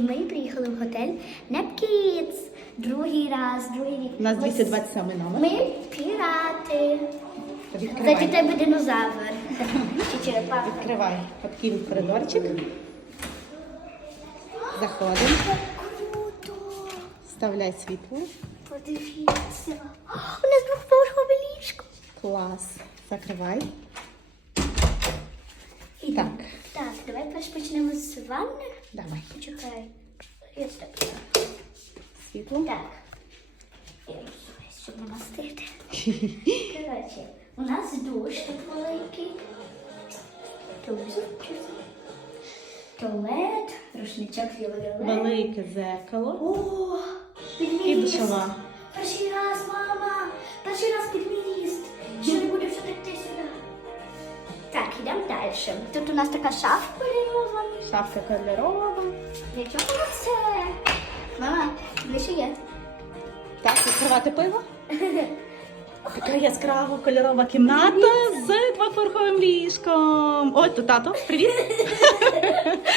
І ми приїхали в готель Непкіц. Другий раз, другий рік. У нас 227 номер. Ми пірати. Відкривай. тебе динозавр. Чи черепаха. Відкривай. Такий коридорчик. Заходимо. Круто. Вставляй світло. Подивіться. У нас двохповерхове ліжко. Клас. Закривай. І Так. Так, давай почнемо з ванни. Давай. Почекай. Я так. Світло. Так. Я щоб не мастити. Коротше, у нас душ тут великий. Телевізор? Туалет, рушничок фіолетовий. Велике зеркало. О, І підміст. душова. Перший раз, мама. Перший раз підміст. Йдемо далі. Тут у нас така шафа кольорова. Шафка кольорова. Для чого це? Мама, ближче є. Так, відкривати пиво. Така яскрава кольорова кімната з двофорховим ліжком. Ой, тут тато. Привіт.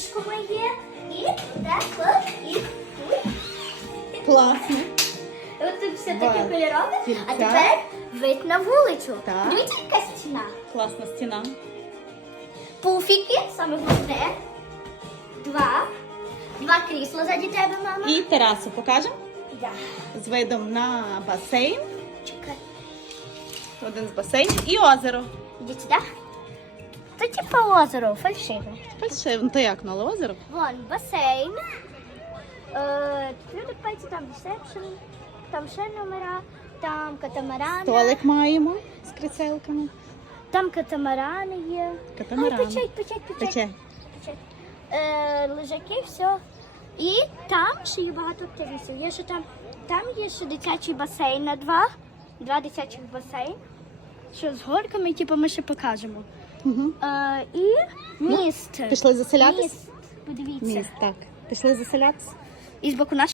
ліжко моє. І так, от, і тут. Класно. От тут все таке Вау. кольорове. А Кільця. тепер вид на вулицю. Так. Дивіться, яка стіна. Класна стіна. Пуфіки, саме головне. Два. Два крісла заді тебе, мама. І терасу покажемо Да. з видом на басейн. Чекай. Один з басейнів і озеро. Іди сюди. Це типа озеро, фальшиве. Фальшив. Ну то як, на озеро? Вон басейн. Е, люди пальці там ресепшн, там ще номера, там катамарани. Столик маємо з кріселками. Там катамарани є. Катамарани. Ай, печать, печать, печать. Печать. Е, лежаки, все. І там ще є багато активістів. Є ще там, там є ще дитячий басейн на два. Два дитячих басейн. Що з горками, типу, ми ще покажемо. Угу. Е, і міст. Пішли заселятись? Міст. Подивіться. Міст, так. Пішли заселятися? І з боку наш